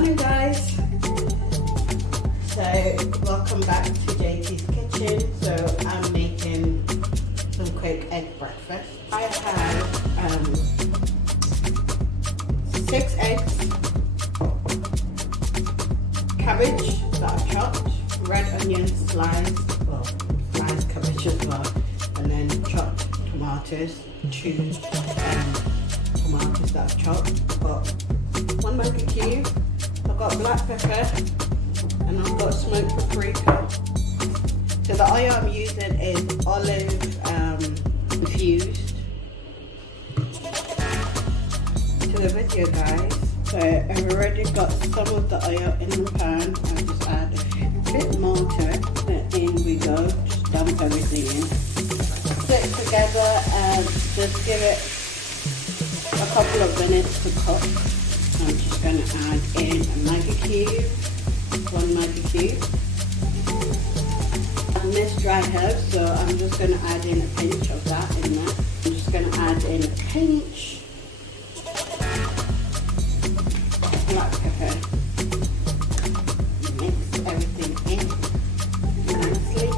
Morning guys. So welcome back to JT's kitchen. So I'm making some quick egg breakfast. I have 6 eggs, cabbage that I've chopped, red onion sliced, well sliced cabbage as well, and then chopped tomatoes, 2 tomatoes that I've chopped. Got 1 Maggi cube, I've got black pepper, and I've got smoked paprika. So the oil I'm using is olive infused. To the video guys, so I've already got some of the oil in the pan. I'll just add a bit more to it. Then in we go, just dump everything in. Put it together and just give it a couple of minutes to cook. I'm just going to add in a Maggi cube, 1 Maggi cube. I miss dry herbs, so I'm just going to add in a pinch of that in there. I'm just going to add in a pinch black pepper. Mix everything in nicely.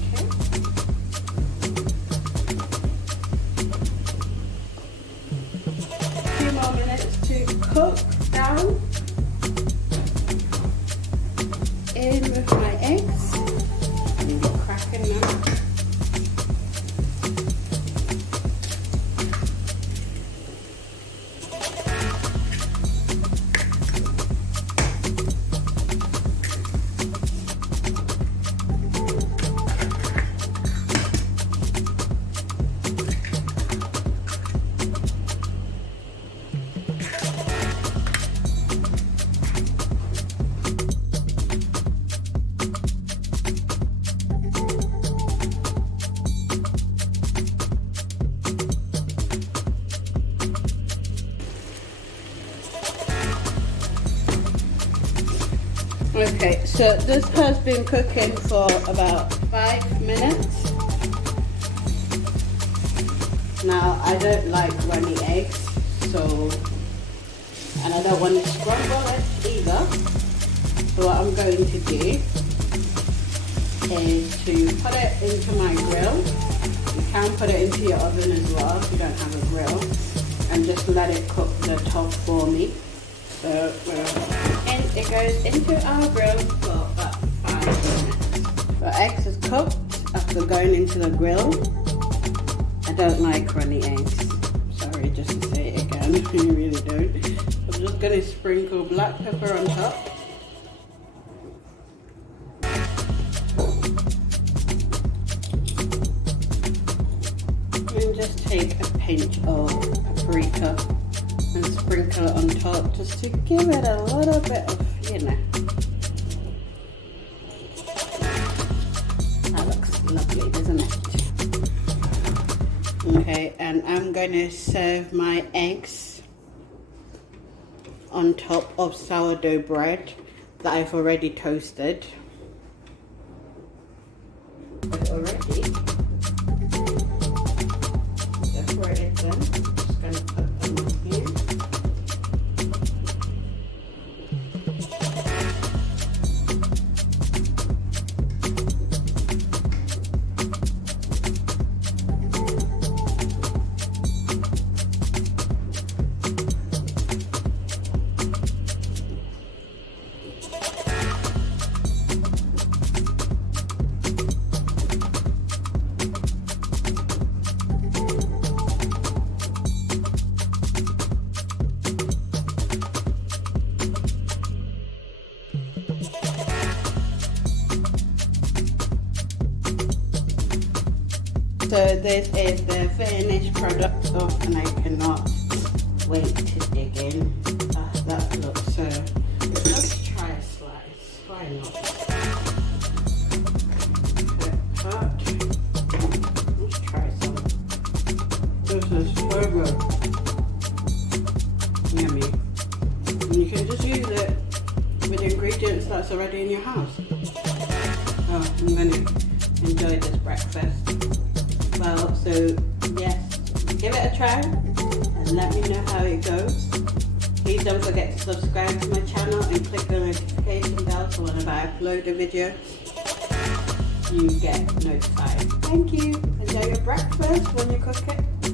Okay. Few more minutes to cook down. In with my eggs. I'm cracking them. Okay, so this has been cooking for about 5 minutes. Now I don't like runny eggs, and I don't want to scramble it either. So what I'm going to do is to put it into my grill. You can put it into your oven as well if you don't have a grill, and just let it cook the top for me. So and it goes into our grill for about 5 minutes. The eggs is cooked after going into the grill. I don't like runny eggs. Sorry, just to say it again, I really don't. I'm just going to sprinkle black pepper on top. And just take a pinch of paprika and sprinkle it on top just to give it a little bit of, you know. That looks lovely, doesn't it? Okay, and I'm going to serve my eggs on top of sourdough bread that I've already toasted. Already separated them. Just going to put them on here. So this is the finished product and I cannot wait to dig in. That looks so good. Let's try a slice. Why not? Cut. Let's try some. This is so good. Yummy. And you can just use it with ingredients that's already in your house. Oh, I'm gonna enjoy this breakfast. Well, so yes, give it a try and let me know how it goes. Please don't forget to subscribe to my channel and click the notification bell so whenever I upload a video, you get notified. Thank you. Enjoy your breakfast when you cook it.